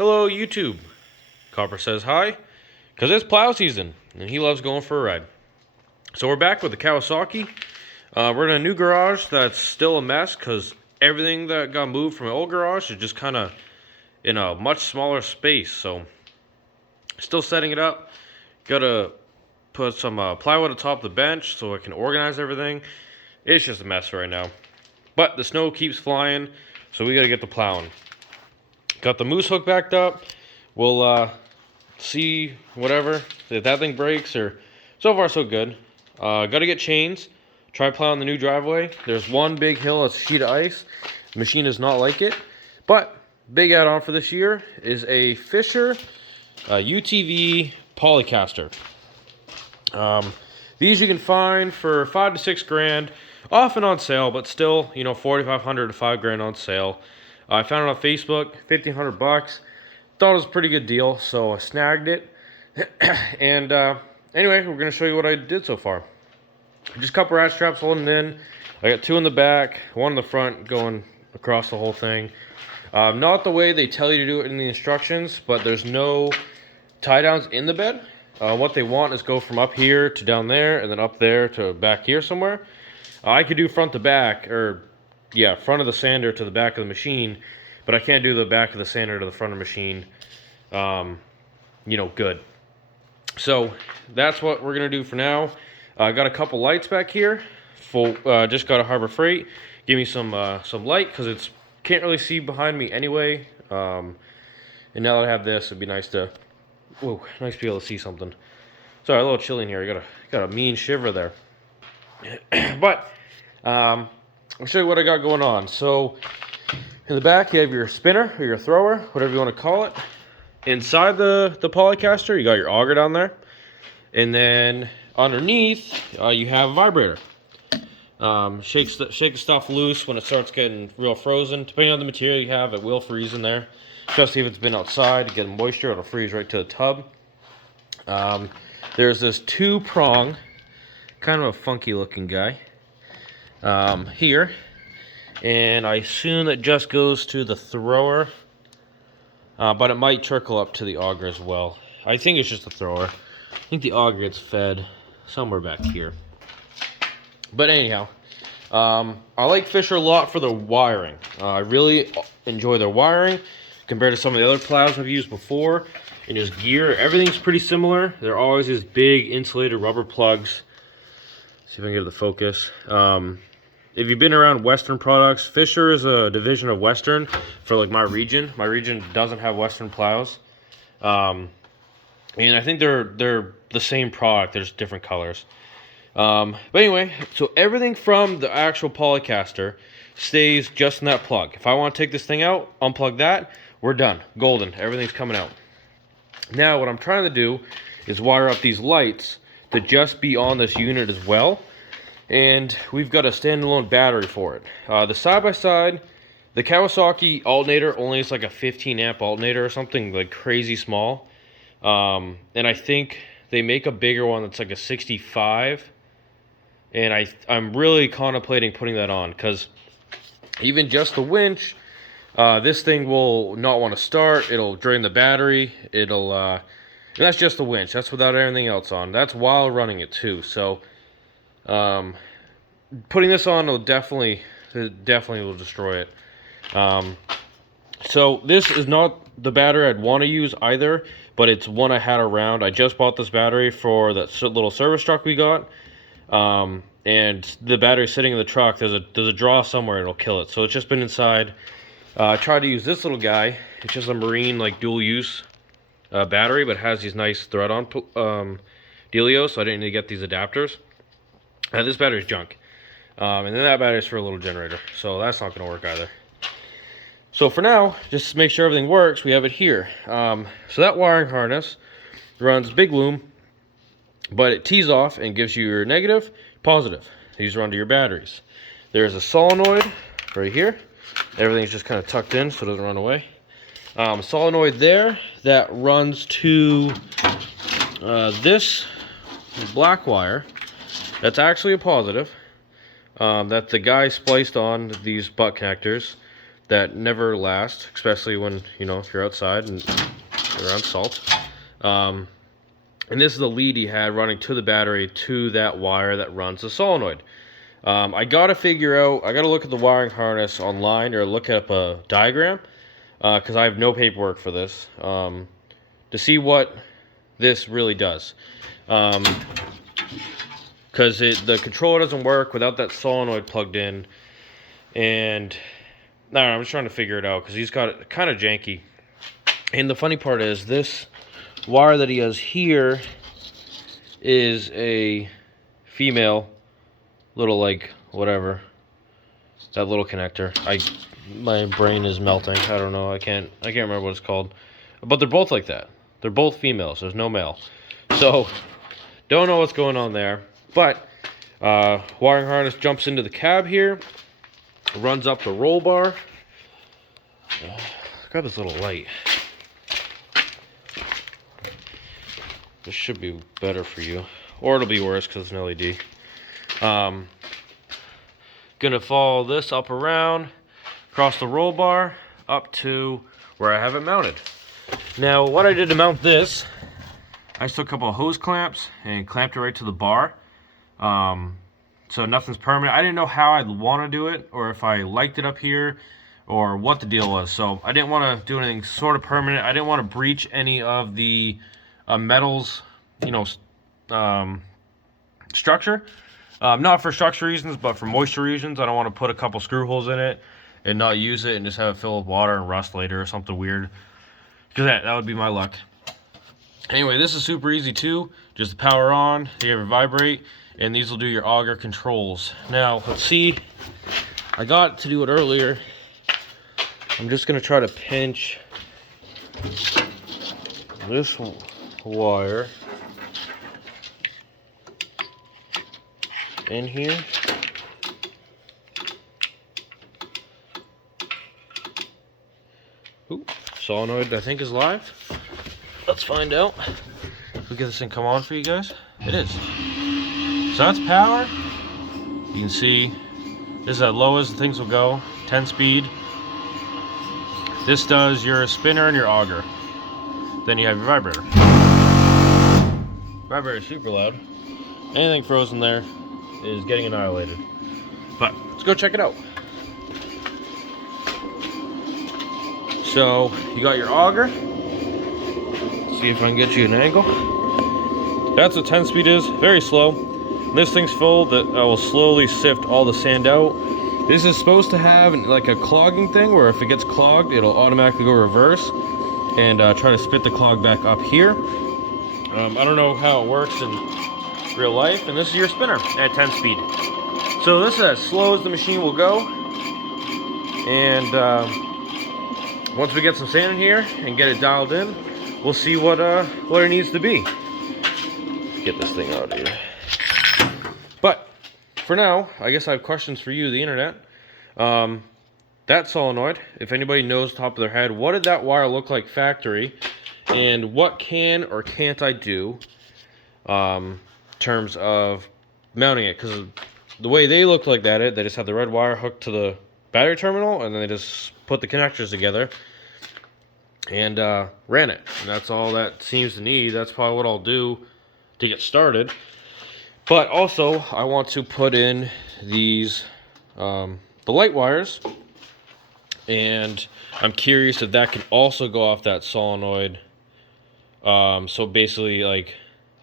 Hello YouTube. Copper says hi, because it's plow season, and he loves going for a ride. So we're back with the Kawasaki. We're in a new garage that's still a mess, because everything that got moved from the old garage is just kind of in a much smaller space. So still setting it up. Gotta put some plywood atop the bench so I can organize everything. It's just a mess right now. But the snow keeps flying, so we gotta get the plowing. Got the moose hook backed up. We'll see whatever, if that thing breaks, or so far so good. Gotta get chains. Try plowing the new driveway. There's one big hill that's a sheet of ice. The machine does not like it. But big add-on for this year is a Fisher UTV Polycaster. These you can find for $5 to $6 grand, often on sale, but still, you know, $4,500 to $5 grand on sale. I found it on Facebook, $1,500 bucks. Thought it was a pretty good deal, so I snagged it. And anyway, we're gonna show you what I did so far. Just a couple rat straps holding it in. I got two in the back, one in the front, going across the whole thing. Not the way they tell you to do it in the instructions, but there's no tie downs in the bed. What they want is go from up here to down there, and then up there to back here somewhere. I could do front to back, or yeah, front of the sander to the back of the machine, but I can't do the back of the sander to the front of the machine, you know, good. So that's what we're gonna do for now. I got a couple lights back here. Just got a Harbor Freight. Give me some light, because it's can't really see behind me anyway. And now that I have this, it'd be nice to, nice to be able to see something. Sorry, a little chilly in here. I got a mean shiver there. But I'll show you what I got going on. So in the back, you have your spinner or your thrower, whatever you want to call it. Inside the Polycaster, you got your auger down there, and then underneath you have a vibrator. Shake the stuff loose when it starts getting real frozen. Depending on the material you have, it will freeze in there. Especially if it's been outside to get moisture, it'll freeze right to the tub. There's this two-prong, kind of a funky looking guy here, and I assume that just goes to the thrower, but it might trickle up to the auger as well. I think it's just a thrower. I think the auger gets fed somewhere back here. But anyhow, I like Fisher a lot for the wiring. I really enjoy their wiring compared to some of the other plows I've used before. And just gear, everything's pretty similar. They're always these big insulated rubber plugs. See if I can get the focus. If you've been around Western products, Fisher is a division of Western for like my region. My region doesn't have Western plows. And I think they're the same product, there's different colors. But anyway, so everything from the actual Polycaster stays just in that plug. If I want to take this thing out, unplug that, we're done. Golden, everything's coming out. Now what I'm trying to do is wire up these lights to just be on this unit as well. And we've got a standalone battery for it. The side-by-side, the Kawasaki alternator only is like a 15 amp alternator or something like crazy small. And I think they make a bigger one that's like a 65. And I'm really contemplating putting that on, because even just the winch, this thing will not want to start. It'll drain the battery. And that's just the winch. That's without anything else on. That's while running it too. So putting this on will definitely will destroy it. So this is not the battery I'd want to use either, but it's one I had around. I just bought this battery for that little service truck we got. And the battery's sitting in the truck. There's a draw somewhere, it'll kill it. So it's just been inside. I tried to use this little guy. It's just a marine like dual use battery, but it has these nice thread on dealios, so I didn't need to get these adapters. This battery's junk. And then that battery's for a little generator, so that's not going to work either. So for now, just to make sure everything works, we have it here. So that wiring harness runs big loom, but it tees off and gives you your negative, positive. These run to your batteries. There's a solenoid right here. Everything's just kind of tucked in so it doesn't run away. Solenoid there that runs to this black wire. That's actually a positive. That the guy spliced on these butt connectors that never last, especially when, you know, if you're outside and you're on salt. And this is the lead he had running to the battery to that wire that runs the solenoid. I gotta look at the wiring harness online or look up a diagram, because I have no paperwork for this, to see what this really does. Because the controller doesn't work without that solenoid plugged in, and I don't know, I'm just trying to figure it out because he's got it kind of janky. And the funny part is this wire that he has here is a female little, like, whatever, that little connector. My brain is melting. I don't know. I can't remember what it's called. But they're both like that. They're both females. There's no male. So don't know what's going on there. But wiring harness jumps into the cab here, runs up the roll bar. Grab this little light. This should be better for you, or it'll be worse because it's an LED. Gonna follow this up around, across the roll bar, up to where I have it mounted. Now, what I did to mount this, I just took a couple of hose clamps and clamped it right to the bar. So nothing's permanent. I didn't know how I'd want to do it, or if I liked it up here, or what the deal was. So I didn't want to do anything sort of permanent. I didn't want to breach any of the metals, you know, structure. Not for structure reasons, but for moisture reasons. I don't want to put a couple screw holes in it and not use it and just have it fill with water and rust later or something weird. Because that would be my luck. Anyway, this is super easy too. Just power on, you have it vibrate, and these will do your auger controls. Now, let's see. I got to do it earlier. I'm just going to try to pinch this wire in here. Ooh, solenoid I think is live. Let's find out. We'll get this thing come on for you guys. It is. So that's power. You can see this is as low as things will go. 10 speed. This does your spinner and your auger. Then you have your vibrator. Vibrator is super loud. Anything frozen there is getting annihilated. But let's go check it out. So you got your auger. See if I can get you an angle. That's what 10 speed is. Very slow. When this thing's full, that I will slowly sift all the sand out. This is supposed to have like a clogging thing where if it gets clogged, it'll automatically go reverse and try to spit the clog back up here. I don't know how it works in real life. And this is your spinner at 10 speed. So this is as slow as the machine will go. And once we get some sand in here and get it dialed in, we'll see what it needs to be. Get this thing out of here. But for now, I guess I have questions for you, the internet. That solenoid, if anybody knows top of their head, what did that wire look like factory? And what can or can't I do in terms of mounting it? Because the way they look like that, they just have the red wire hooked to the battery terminal, and then they just put the connectors together and ran it. And that's all that seems to need. That's probably what I'll do to get started. But also, I want to put in these, the light wires, and I'm curious if that can also go off that solenoid. So basically, like,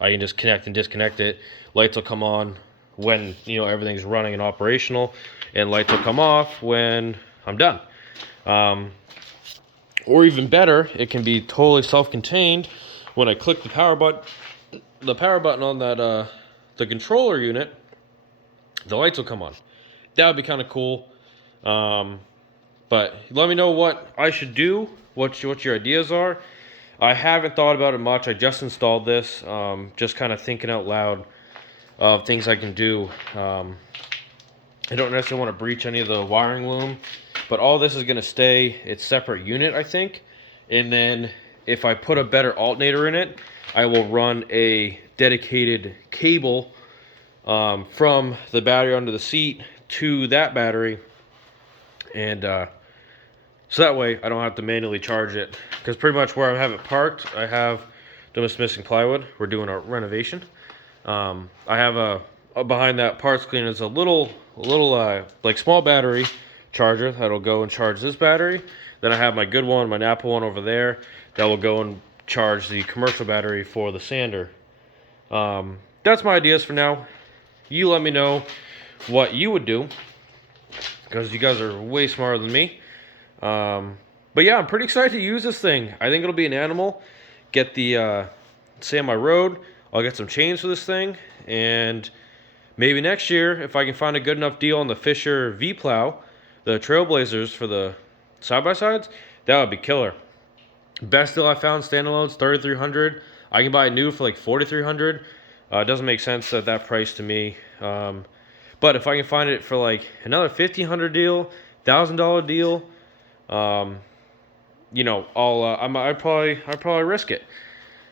I can just connect and disconnect it. Lights will come on when, you know, everything's running and operational, and lights will come off when I'm done. Or even better, it can be totally self-contained. When I click the power button on that the controller unit, the lights will come on. That would be kind of cool. But let me know what I should do, what your ideas are. I haven't thought about it much. I just installed this, just kind of thinking out loud of things I can do. I don't necessarily want to breach any of the wiring loom, but all this is going to stay its separate unit, I think. And then if I put a better alternator in it, I will run a dedicated cable from the battery under the seat to that battery, and So that way I don't have to manually charge it. Because pretty much where I have it parked, I have just missing plywood. We're doing a renovation. I have a behind that parts cleaner is a little like small battery charger that'll go and charge this battery. Then I have my good one, my Napa one over there that will go and charge the commercial battery for the sander. That's my ideas for now. You let me know what you would do, because you guys are way smarter than me. But yeah, I'm pretty excited to use this thing. I think it'll be an animal. Get the say on my road, I'll get some chains for this thing, and maybe next year, if I can find a good enough deal on the Fisher V plow, the Trailblazers for the side-by-sides, that would be killer. Best deal I found, standalones, $3,300. I can buy it new for like $4,300. It doesn't make sense at that price to me. But if I can find it for like another $1,500 deal, $1,000 deal, you know, I'd probably risk it.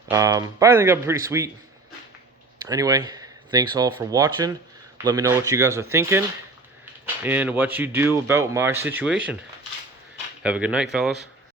But I think that'd be pretty sweet. Anyway, thanks all for watching. Let me know what you guys are thinking and what you do about my situation. Have a good night, fellas.